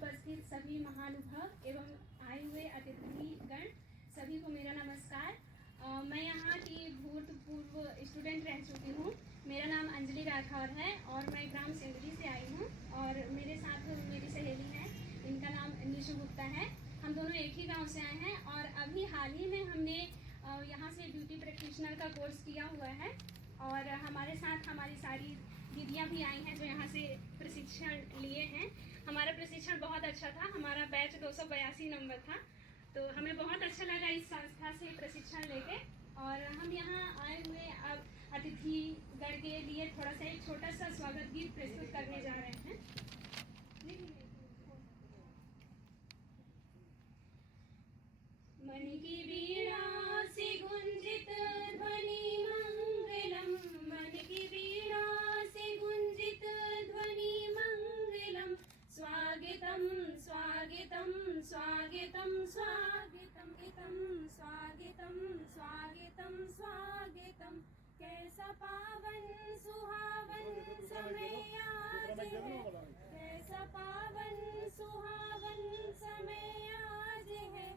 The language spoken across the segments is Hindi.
उपस्थित सभी महानुभाव एवं आए हुए अतिथिगण सभी को मेरा नमस्कार। मैं यहाँ की भूतपूर्व स्टूडेंट रह चुकी हूँ। मेरा नाम अंजलि राठौर है और मैं ग्राम सिंदरी से आई हूँ और मेरे साथ मेरी सहेली है, इनका नाम निशु गुप्ता है। हम दोनों एक ही गांव से आए हैं और अभी हाल ही में हमने यहाँ से ब्यूटी प्रैक्टिशनर का कोर्स किया हुआ है और हमारे साथ हमारी सारी दीदियाँ भी आई हैं जो यहाँ से प्रशिक्षण लिए हैं। हमारा प्रशिक्षण बहुत अच्छा था, हमारा बैच 282 नंबर था, तो हमें बहुत अच्छा लगा इस संस्था से प्रशिक्षण लेके। और हम यहाँ आए हुए अब अतिथिगण के लिए थोड़ा सा एक छोटा सा स्वागत गीत प्रस्तुत करने जा रहे हैं। मन की वीणा से गुंजित ध्वनि मंगलम, मन की वीणा से गुंजित ध्वनि मंगलम, स्वागतम स्वागतम स्वागतम स्वागतम स्वागतम स्वागतम स्वागतम। कैसा पावन सुहावन समय आज है, कैसा पावन सुहावन समय आज है।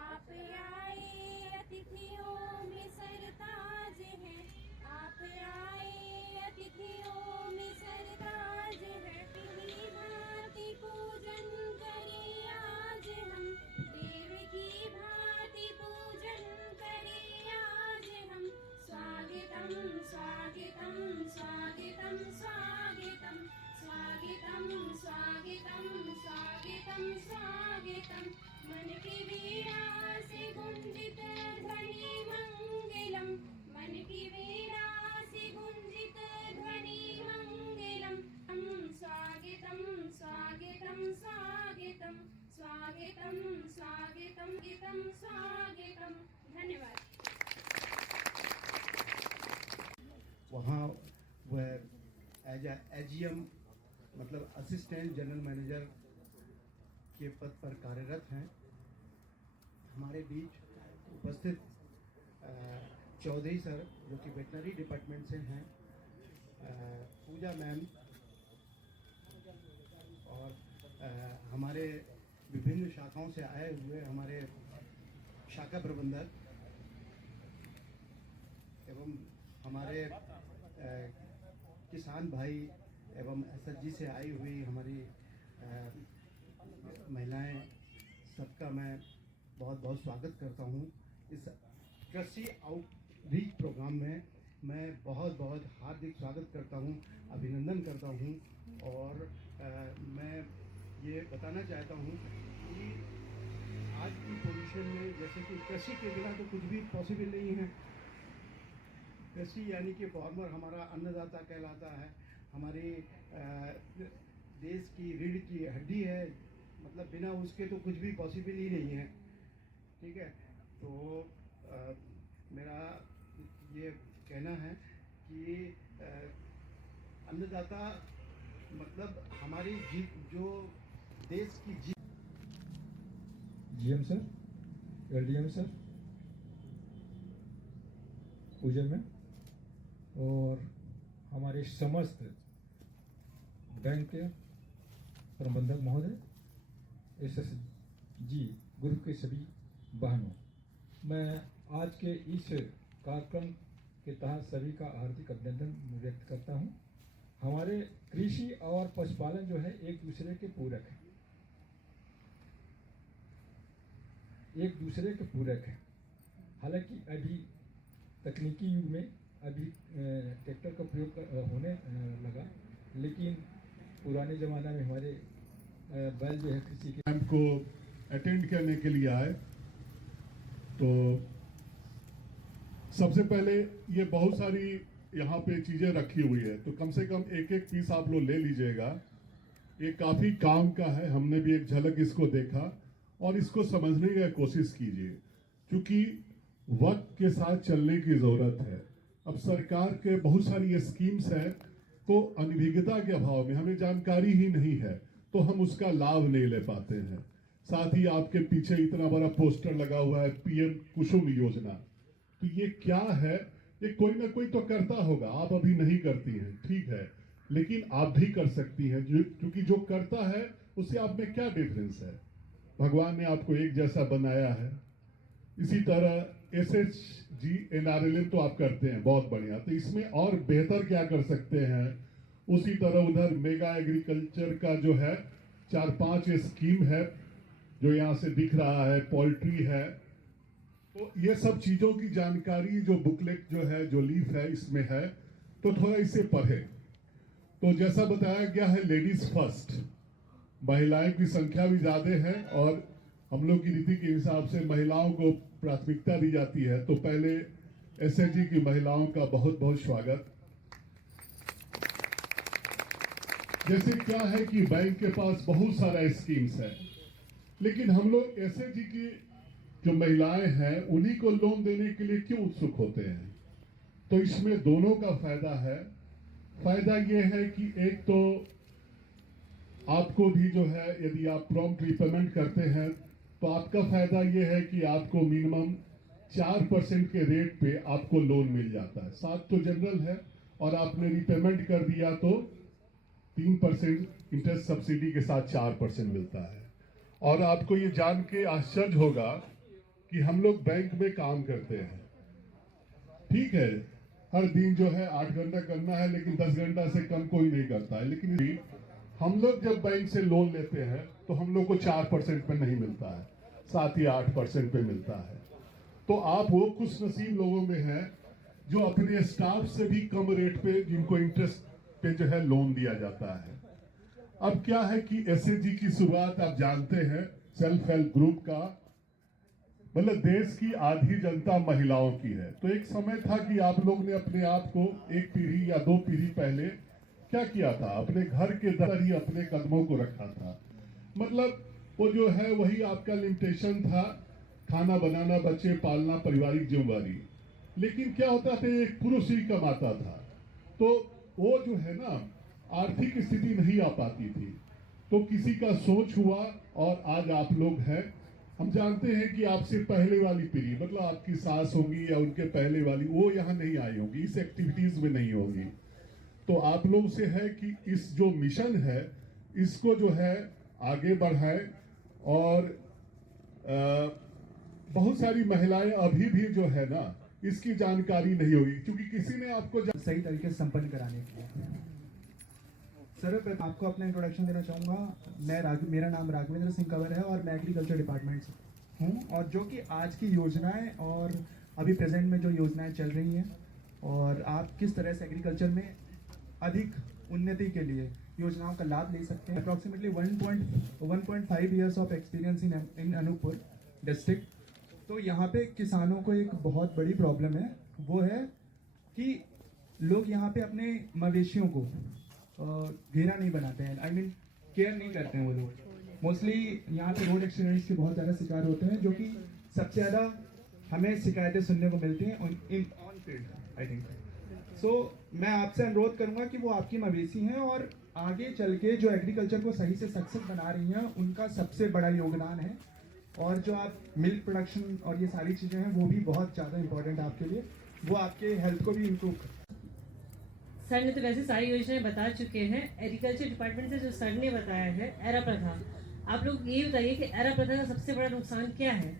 आप आए अतिथियों में सरताज है, आप आए अतिथियों में सरताज है। पीली भांति पूजन करे आज हम, देव की भांति पूजन करे आज हम। स्वागतम स्वागतम स्वागतम स्वागतम स्वागतम स्वागतम स्वागतम स्वागतम। मन की वीणा से गुंजित ध्वनि मंगलम, मन की वीणा से गुंजित ध्वनि मंगलम। स्वागतम स्वागतम स्वागतम स्वागतम स्वागतम गीतम स्वागतम। धन्यवाद। वहाँ वह एजीएम मतलब असिस्टेंट जनरल मैनेजर के पद पर कार्यरत हैं। हमारे बीच उपस्थित चौधरी सर जो कि वेटनरी डिपार्टमेंट से हैं, पूजा मैम और हमारे विभिन्न शाखाओं से आए हुए हमारे शाखा प्रबंधक एवं हमारे किसान भाई एवं एसएचजी से आई हुई हमारी महिलाएं, सबका मैं बहुत बहुत स्वागत करता हूं। इस कृषि आउटरीच प्रोग्राम में मैं बहुत बहुत हार्दिक स्वागत करता हूं, अभिनंदन करता हूं। और मैं ये बताना चाहता हूं कि आज की पोजीशन में जैसे कि कृषि के बिना तो कुछ भी पॉसिबल नहीं है। कृषि यानी कि फार्मर हमारा अन्नदाता कहलाता है, हमारी देश की रीढ़ की हड्डी है, मतलब बिना उसके तो कुछ भी पॉसिबल ही नहीं है। ठीक है, तो मेरा ये कहना है कि अन्नदाता मतलब हमारी जो देश की जीएम सर, एलडीएम सर, पूजन में और हमारे समस्त बैंक के प्रबंधक महोदय, एसएसजी ग्रुप के सभी बहनों, मैं आज के इस कार्यक्रम के तहत सभी का हार्दिक अभिनंदन व्यक्त करता हूं। हमारे कृषि और पशुपालन जो है एक दूसरे के पूरक है, एक दूसरे के पूरक है। हालांकि अभी तकनीकी युग में अभी ट्रैक्टर का प्रयोग होने लगा, लेकिन पुराने ज़माना में हमारे बैल जो है कृषि के कैंप को अटेंड करने के लिए आए। तो सबसे पहले ये बहुत सारी यहाँ पे चीज़ें रखी हुई है, तो कम से कम एक एक पीस आप लोग ले लीजिएगा। ये काफ़ी काम का है, हमने भी एक झलक इसको देखा और इसको समझने की कोशिश कीजिए, क्योंकि वक्त के साथ चलने की ज़रूरत है। अब सरकार के बहुत सारी स्कीम्स है, तो अनभिज्ञता के अभाव में हमें जानकारी ही नहीं है, तो हम उसका लाभ नहीं ले पाते हैं। साथ ही आपके पीछे इतना बड़ा पोस्टर लगा हुआ है पीएम कुसुम योजना, तो ये क्या है? ये कोई ना कोई तो करता होगा, आप अभी नहीं करती हैं, ठीक है, लेकिन आप भी कर सकती हैं, क्योंकि जो करता है उससे आप में क्या डिफरेंस है? भगवान ने आपको एक जैसा बनाया है। इसी तरह SHG NRLM तो आप करते हैं, बहुत बढ़िया। तो इसमें और बेहतर क्या कर सकते हैं? उसी तरह उधर मेगा एग्रीकल्चर का जो है 4-5 स्कीम है जो यहाँ से दिख रहा है, पोल्ट्री है। तो ये सब चीजों की जानकारी जो बुकलेट जो है, जो लीफ है, इसमें है, तो थोड़ा इसे पढ़े। तो जैसा बताया गया है, लेडीज फर्स्ट, महिलाएं की संख्या भी ज्यादा है और हम लोग की रीति के हिसाब से महिलाओं को प्राथमिकता दी जाती है। तो पहले SHG की महिलाओं का बहुत बहुत स्वागत। जैसे क्या है कि बैंक के पास बहुत सारा स्कीम्स है, लेकिन हम लोग SHG की जो महिलाएं हैं उन्हीं को लोन देने के लिए क्यों उत्सुक होते हैं? तो इसमें दोनों का फायदा है। फायदा ये है कि एक तो आपको भी जो है, यदि आप प्रॉम्प्ट रीपेमेंट करते हैं तो आपका फायदा ये है कि आपको मिनिमम 4% के रेट पे आपको लोन मिल जाता है। 7 तो जनरल है और आपने रीपेमेंट कर दिया तो 3% इंटरेस्ट सब्सिडी के साथ 4% मिलता है। और आपको ये जान के आश्चर्य होगा कि हम लोग बैंक में काम करते हैं, ठीक है, हर दिन जो है 8 घंटा करना है, लेकिन 10 घंटा से कम कोई नहीं करता है। लेकिन हम लोग जब बैंक से लोन लेते हैं तो हम लोग को 4% पे नहीं मिलता है, साथ ही 8% पे मिलता है। तो आप वो खुश नसीब लोगों में हैं जो अपने स्टाफ से भी कम रेट पे, जिनको इंटरेस्ट पे जो है लोन दिया जाता है। अब क्या है कि SHG की शुरुआत आप जानते हैं सेल्फ हेल्प ग्रुप का, मतलब देश की आधी जनता महिलाओं की है। तो एक समय था कि आप लोग ने अपने आप को 1 पीढ़ी या 2 पीढ़ी पहले क्या किया था, अपने घर के अंदर ही अपने कदमों को रखा था। मतलब वो जो है वही आपका लिमिटेशन था, खाना बनाना, बच्चे पालना, पारिवारिक जिम्मेदारी। लेकिन क्या होता था, एक पुरुष ही कमाता था, तो वो जो है ना आर्थिक स्थिति नहीं आ पाती थी। तो किसी का सोच हुआ और आज आप लोग हैं। हम जानते हैं कि आपसे पहले वाली पीढ़ी, मतलब आपकी सास होगी या उनके पहले वाली, वो यहाँ नहीं आई होगी, इस एक्टिविटीज में नहीं होगी। तो आप लोग से है कि इस जो मिशन है इसको जो है आगे बढ़ाएं। और बहुत सारी महिलाएं अभी भी जो है ना इसकी जानकारी नहीं होगी, क्योंकि किसी ने आपको सही तरीके से संपन्न कराने के लिए। सर, मैं आपको अपना इंट्रोडक्शन देना चाहूँगा। मेरा नाम राघवेंद्र सिंह कंवर है और मैं एग्रीकल्चर डिपार्टमेंट से हूँ, और जो कि आज की योजनाएं और अभी प्रेजेंट में जो योजनाएं चल रही हैं और आप किस तरह से एग्रीकल्चर में अधिक उन्नति के लिए योजनाओं का लाभ ले सकते हैं। Approximately 1.5 years of experience in Anuppur district. तो यहाँ पे किसानों को एक बहुत बड़ी प्रॉब्लम है, वो है कि लोग यहाँ पे अपने मवेशियों को घेरा नहीं बनाते हैं, आई मीन केयर नहीं करते हैं। वो लोग मोस्टली यहाँ पे रोड एक्सीडेंट्स के बहुत ज़्यादा शिकार होते हैं, जो कि सबसे ज़्यादा हमें शिकायतें सुनने को मिलती हैं ऑन फील्ड, आई थिंक। सो मैं आपसे अनुरोध करूँगा कि वो आपकी मवेशी हैं और आगे चल के जो एग्रीकल्चर को सही से सक्सेस बना रही हैं, उनका सबसे बड़ा योगदान है। और जो आप मिल्क प्रोडक्शन और ये सारी चीज़ें हैं वो भी बहुत ज़्यादा इंपॉर्टेंट है आपके लिए, वो आपके हेल्थ को भी इम्प्रूव कर। सर ने तो वैसे सारी योजनाएं बता चुके हैं। एग्रीकल्चर डिपार्टमेंट से जो सर ने बताया है एरा प्रथा, आप लोग ये बताइए कि एरा प्रथा का सबसे बड़ा नुकसान क्या है?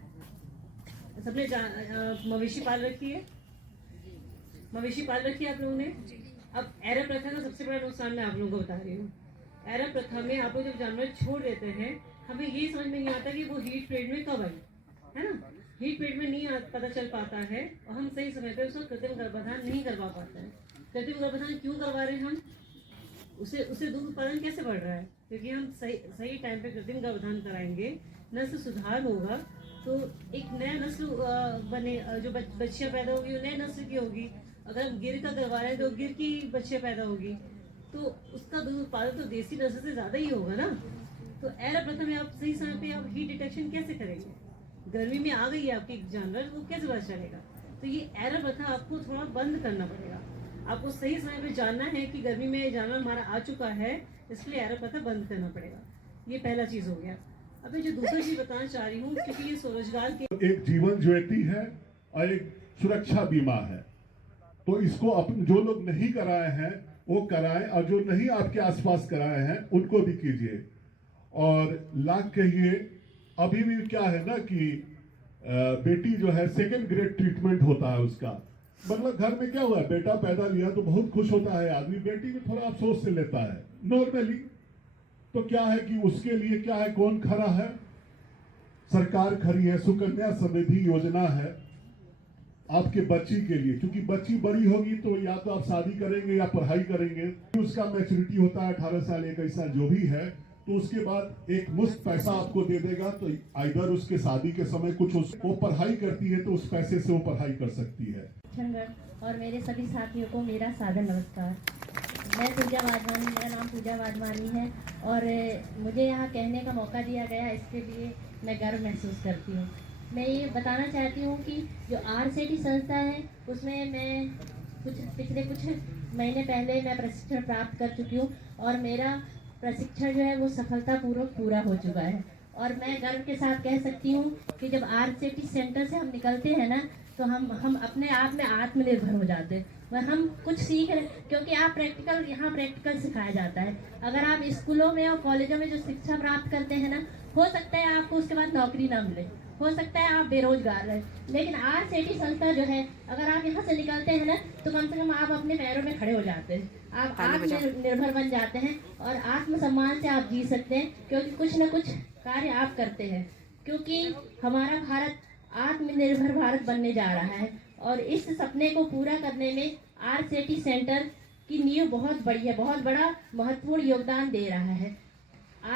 सबने मवेशी पाल रखी है, मवेशी पाल रखी है आप लोगों ने। अब एरा प्रथा का सबसे बड़ा नुकसान मैं आप लोगों को बता रही हूँ। एरा प्रथा में आप लोग जब जानवर छोड़ देते हैं, हमें ये समझ में नहीं आता कि वो हीट पीरियड में कब आई, है ना। हीट पीरियड में नहीं पता चल पाता है और हम सही समय पर उसका कृत्रिम गर्भाधान नहीं करवा पाते हैं। कृत्रिम गर्भाधान क्यों करवा रहे हैं हम? उससे दूध उत्पादन कैसे बढ़ रहा है? क्योंकि हम सही टाइम पे कृत्रिम गर्भाधान कराएंगे, नस्ल सुधार होगा, तो एक नया नस्ल बने, जो बच्चियाँ पैदा होगी वो नए नस्ल की होगी। अगर हम गिर का करवा रहे हैं तो गिर की बच्चियाँ पैदा होगी, तो उसका दूध उत्पादन तो देसी नस्ल से ज़्यादा ही होगा ना। तो एरा प्रथा में आप सही समय पे आप हीट डिटेक्शन कैसे करेंगे? गर्मी में आ गई है आपकी जानवर, वो कैसे पता चलेगा? तो ये एरा प्रथा आपको थोड़ा बंद करना पड़ेगा। आपको सही समय पे जानना है कि गर्मी में जानवर हमारा आ चुका है, इसलिए एरा प्रथा बंद करना पड़ेगा। ये पहला चीज़ हो गया। अब मैं जो दूसरी चीज़ बताना चाह रही हूँ, क्योंकि ये स्वरोजगार के एक जीवन ज्योति है और एक सुरक्षा बीमा है। तो इसको जो लोग नहीं कराए हैं वो कराएं, और जो नहीं आपके आसपास कराए हैं उनको भी कीजिए। और लाख कहिए, अभी भी क्या है ना कि बेटी जो है सेकंड ग्रेड ट्रीटमेंट होता है उसका। मतलब घर में क्या हुआ, बेटा पैदा लिया तो बहुत खुश होता है आदमी, बेटी में थोड़ा अफसोस से लेता है नॉर्मली। तो क्या है कि उसके लिए क्या है, कौन खड़ा है? सरकार खड़ी है। सुकन्या समृद्धि योजना है आपके बच्ची के लिए, क्योंकि बच्ची बड़ी होगी तो या तो आप शादी करेंगे या पढ़ाई करेंगे, उसका मैच्योरिटी होता है 18 साल 21 साल जो भी है, तो उसके बाद एक मुफ्त पैसा आपको दे देगा। तो इधर उसके शादी के समय कुछ वो पढ़ाई करती है तो उस पैसे से वो पढ़ाई कर सकती है। और मेरे सभी साथियों को मेरा सादर नमस्कार। मैं पूजा वाधवानी, मेरा नाम पूजा वाधवानी है और मुझे यहाँ कहने का मौका दिया गया, इसके लिए मैं गर्व महसूस करती हूँ। मैं ये बताना चाहती हूँ कि जो RCT संस्था है उसमें मैं पिछले कुछ महीने पहले मैं प्रशिक्षण प्राप्त कर चुकी हूँ और मेरा प्रशिक्षण जो है वो सफलतापूर्वक पूरा हो चुका है। और मैं गर्व के साथ कह सकती हूँ कि जब RCT सेंटर से हम निकलते हैं ना तो हम अपने आप में आत्मनिर्भर हो जाते हैं। वह हम कुछ सीख रहे, क्योंकि आप यहाँ प्रैक्टिकल सिखाया जाता है। अगर आप स्कूलों में और कॉलेजों में जो शिक्षा प्राप्त करते हैं ना, हो सकता है आपको उसके बाद नौकरी ना मिले, हो सकता है आप बेरोजगार रहे, लेकिन RCT संस्था जो है, अगर आप यहाँ से निकलते हैं ना तो कम से कम आप अपने पैरों में खड़े हो जाते हैं, आप आत्मनिर्भर बन जाते हैं और आत्मसम्मान से आप जी सकते हैं, क्योंकि कुछ न कुछ कार्य आप करते हैं। क्योंकि हमारा भारत आत्मनिर्भर भारत बनने जा रहा है और इस सपने को पूरा करने में RCT सेंटर की नींव बहुत बड़ी है, बहुत बड़ा महत्वपूर्ण योगदान दे रहा है।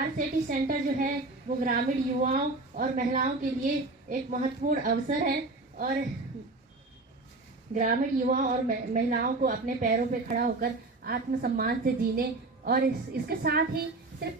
RCT सेंटर जो है वो ग्रामीण युवाओं और महिलाओं के लिए एक महत्वपूर्ण अवसर है और ग्रामीण युवाओं और महिलाओं को अपने पैरों पे खड़ा होकर आत्मसम्मान से जीने और इसके साथ ही सिर्फ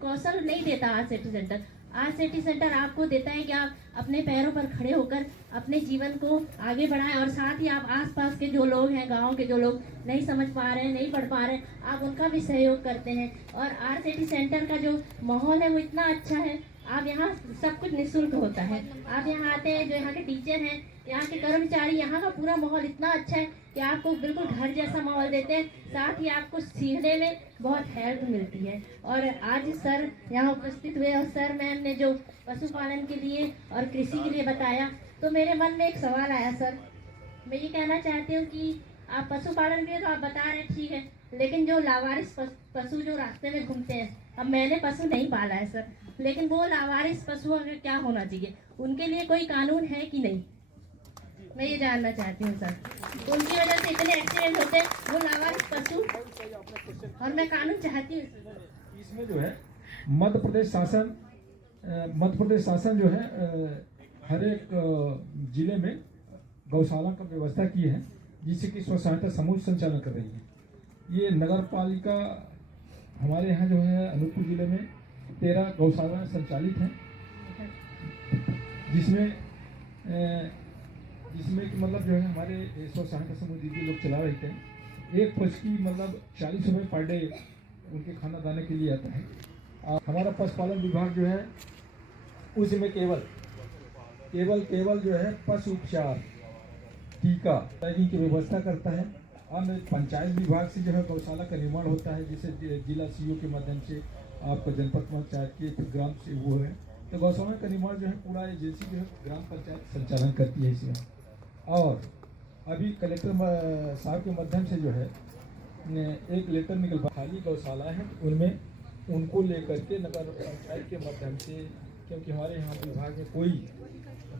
कौशल नहीं देता RCT सेंटर। RCT सेंटर आपको देता है कि आप अपने पैरों पर खड़े होकर अपने जीवन को आगे बढ़ाएं और साथ ही आप आसपास के जो लोग हैं, गांव के जो लोग नहीं समझ पा रहे हैं, नहीं पढ़ पा रहे हैं, आप उनका भी सहयोग करते हैं। और RCT सेंटर का जो माहौल है वो इतना अच्छा है, आप यहाँ सब कुछ निःशुल्क होता है। आप यहाँ आते हैं, जो यहाँ के टीचर हैं, यहाँ के कर्मचारी, यहाँ का पूरा माहौल इतना अच्छा है कि आपको बिल्कुल घर जैसा माहौल देते हैं, साथ ही आपको सीखने में बहुत हेल्प मिलती है। और आज सर यहाँ उपस्थित हुए और सर मैम ने जो पशुपालन के लिए और कृषि के लिए बताया, तो मेरे मन में एक सवाल आया सर। मैं ये कहना चाहती हूँ कि आप पशुपालन के लिए तो आप बता रहे हैं, ठीक है, लेकिन जो लावारिस पशु जो रास्ते में घूमते हैं, अब मैंने पशु नहीं पाला है सर, लेकिन वो लावारिस पशुओं का क्या होना चाहिए, उनके लिए कोई कानून है कि नहीं, मैं ये जानना चाहती हूँ सर। उनकी वजह से इतने एक्सीडेंट होते हैं, वो लावारिस पशु, और मैं कानून चाहती हूँ। इसमें जो है मध्य प्रदेश शासन जो है हर एक जिले में गौशाला का व्यवस्था की है, जिससे कि स्व सहायता समूह संचालन कर रही है। ये नगर पालिका हमारे यहाँ जो है अनूपपुर जिले में 13 गौशाला संचालित हैं, जिसमें कि मतलब जो है हमारे स्व सहायता समूह दीदी लोग चला रहे थे। एक पशु की मतलब 40 रुपये पर डे उनके खाना दाने के लिए आता है। और हमारा पशुपालन विभाग जो है उसमें केवल जो है पशु उपचार, टीका की व्यवस्था करता है। अन्य पंचायत विभाग से जो है गौशाला का निर्माण होता है, जिसे जिला CO के माध्यम से आपका जनपद पंचायत के ग्राम से वो है, तो गौशाला का निर्माण जो है पूरा एजेंसी जो है ग्राम पंचायत संचालन करती है इसमें। और अभी कलेक्टर साहब के माध्यम से जो है एक लेटर निकल खाली गौशाला है, उनमें उनको लेकर के नगर पंचायत के माध्यम से, क्योंकि हमारे यहाँ विभाग में कोई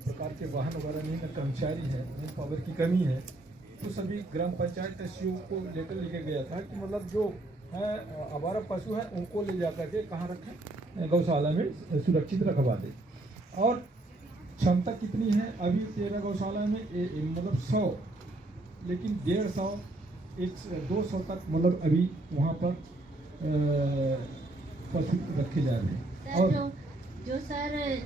प्रकार के वाहन वगैरह नहीं, न कर्मचारी है, न पावर की कमी है, तो सभी ग्राम पंचायत CO को लेकर लेके गया था कि मतलब जो है आवारा पशु है उनको ले जा करके कहाँ रखें, गौशाला में सुरक्षित रखवा दे। और क्षमता कितनी है अभी 13 गौशाला में मतलब 100, लेकिन 150 200 तक मतलब अभी वहाँ पर पशु रखे जा रहे हैं। और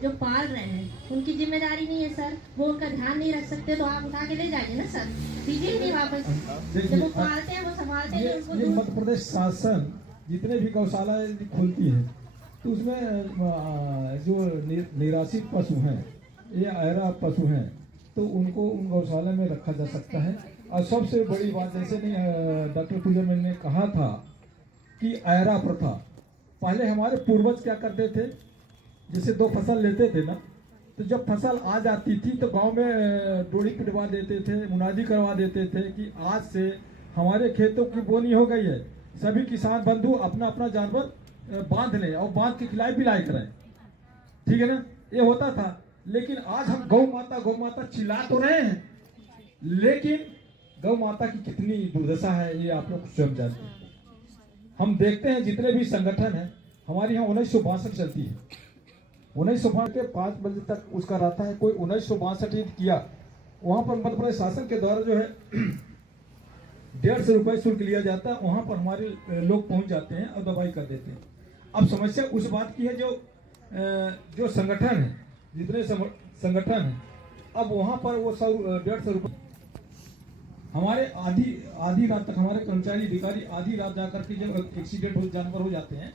जो पाल रहे हैं उनकी जिम्मेदारी नहीं है सर, वो उनका ध्यान नहीं रख सकते, तो आप उठा के ले जाइए ना सर, दीजिए ही नहीं वापस। जब वो पालते हैं, वो संभालते हैं, ये मध्य प्रदेश शासन जितने भी गौशाला खुलती है तो उसमें जो निराश्रित पशु हैं या अहरा पशु हैं तो उनको उन गौशाला में रखा जा सकता है। और सबसे बड़ी बात, जैसे नहीं डॉक्टर पूजा मैम ने कहा था कि अहरा प्रथा पहले हमारे पूर्वज क्या करते थे, जैसे 2 फसल लेते थे ना, तो जब फसल आ जाती थी तो गांव में डोरी पिटवा देते थे, मुनादी करवा देते थे कि आज से हमारे खेतों की बोनी हो गई है, सभी किसान बंधु अपना अपना जानवर बांध लें और बांध के खिलाई पिलाई करें। ठीक है ना, ये होता था। लेकिन आज हम गौ माता चिल्ला तो रहे हैं, लेकिन गौ माता की कितनी दुर्दशा है ये आप लोग स्वयं जानते हैं। हम देखते हैं जितने भी संगठन है, हमारे यहाँ 1962 चलती है, 1962 के 5 बजे तक उसका रहता है। कोई 1962 किया, वहाँ पर मध्य प्रदेश शासन के द्वारा जो है 150 रुपये शुल्क लिया जाता है, वहाँ पर हमारे लोग पहुँच जाते हैं और दवाई कर देते हैं। अब समस्या उस बात की है जो संगठन है, जितने संगठन है, अब वहाँ पर वो 150 रुपये हमारे आधी रात तक हमारे कर्मचारी अधिकारी आधी रात जाकर के जब एक्सीडेंट जानवर हो जाते हैं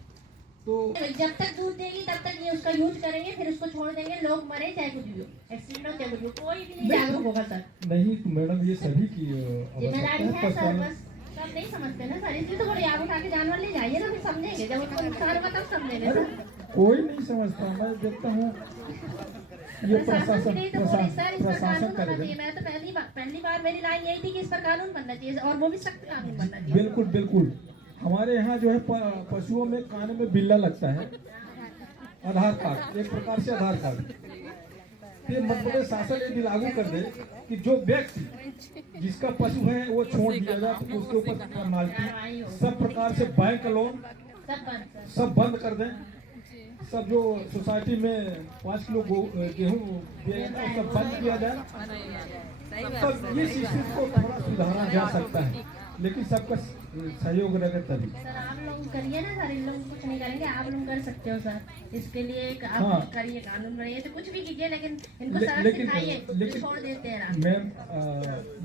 तो जब तक दूध देगी तब तक ये उसका यूज करेंगे, फिर उसको छोड़ देंगे, लोग मरे चाहे कुछ भी हो, एक्सीडेंट हो चाहे कुछ भी हो, कोई भी नहीं जागरूक होगा सर। नहीं तो मैडम ये सभी की जिम्मेदारी है सर, बस सब नहीं समझते ना सर, इसलिए तो बोले आग उठा के जानवर ले जाइए ना, फिर समझेंगे, जब उनको नुकसान होगा तब समझेंगे सर। कोई नहीं समझता, मैं देखता हूँ ये प्रशासन के लिए तो बोले सर इस पर प्रशासन कानून बनना करेगा। चाहिए। मैं तो पहली बार मेरी लाइन यही थी कि इस पर कानून बनना चाहिए और वो भी सख्त कानून बनना चाहिए। बिल्कुल बिल्कुल। हमारे यहाँ जो है पशुओं में कान में बिल्ला लगता है, आधार कार्ड, एक प्रकार से आधार कार्ड। फिर मध्य प्रदेश शासन यदि लागू कर दे कि जो व्यक्ति जिसका पशु है वो छोड़ दिया जाए तो उसके ऊपर पेनाल्टी, सब प्रकार से बैंक लोन सब बंद कर दें, सब जो सोसाइटी में 5 किलो गेहूँ सब बंद किया जाए, तब ये स्थिति को थोड़ा सुधारा जा सकता है, लेकिन सबका सहयोग रहेगा तभी। सर आप लोग करिए ना सर, इन लोग कुछ नहीं करेंगे, आप लोग कर सकते हो सर, इसके लिए एक आप हाँ। करिए, कानून बनाइए, तो कुछ भी कीजिए, लेकिन इनको सर सिखाइए, छोड़ देते हैं रात। मैम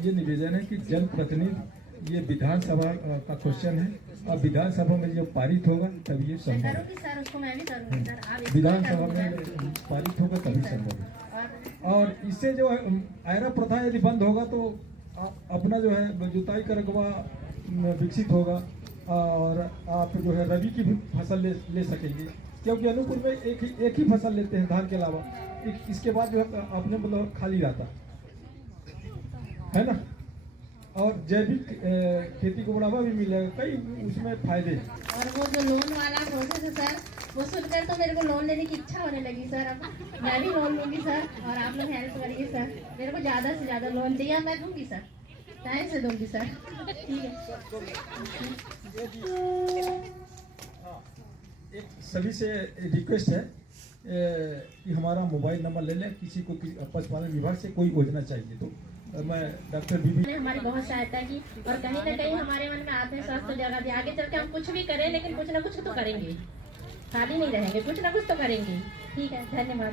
ये निवेदन है कि जनप्रतिनिधि, ये विधानसभा का क्वेश्चन है, अब विधानसभा में जब पारित होगा तभी ये मैं संभव है। करूँगी सर, उसको मैं भी करूँगी सर, आप इसको विधानसभा करूँगी में सर। पारित होगा तभी संभव है। और और इससे जो है आयरा प्रथा यदि बंद होगा तो अपना जो है जुताई का रकबा विकसित होगा और आप जो है रबी की भी फसल ले सकेंगे, क्योंकि अनूपपुर में एक ही फसल लेते हैं धान के अलावा, इसके बाद जो है अपने मतलब खाली रहता है ना। और जैविक खेती को बढ़ावा भी मिलेगा, कई उसमें फायदे हैं। और वो जो लोन वाला प्रोसेस है सर, वो सुनकर तो मेरे को लोन लेने की इच्छा होने लगी सर। अब मैं भी लोन लूंगी सर, और आप लोग हेल्प करिए सर, मेरे को ज़्यादा से ज़्यादा लोन चाहिए, मैं दूंगी सर, टाइम से दूंगी सर। ठीक है। एक सभी से रिक्वेस्ट है कि हमारा मोबाइल नंबर ले लें, किसी को पशुपालन विभाग से कोई योजना चाहिए तो मैं डॉक्टर बीबी ने हमारी बहुत सहायता की, और कहीं ना कहीं हमारे मन में आत्मविश्वास तो जगा दिया, आगे चल के हम कुछ भी करें लेकिन कुछ ना कुछ तो करेंगे, खाली नहीं रहेंगे, कुछ ना कुछ तो करेंगे। ठीक है, धन्यवाद।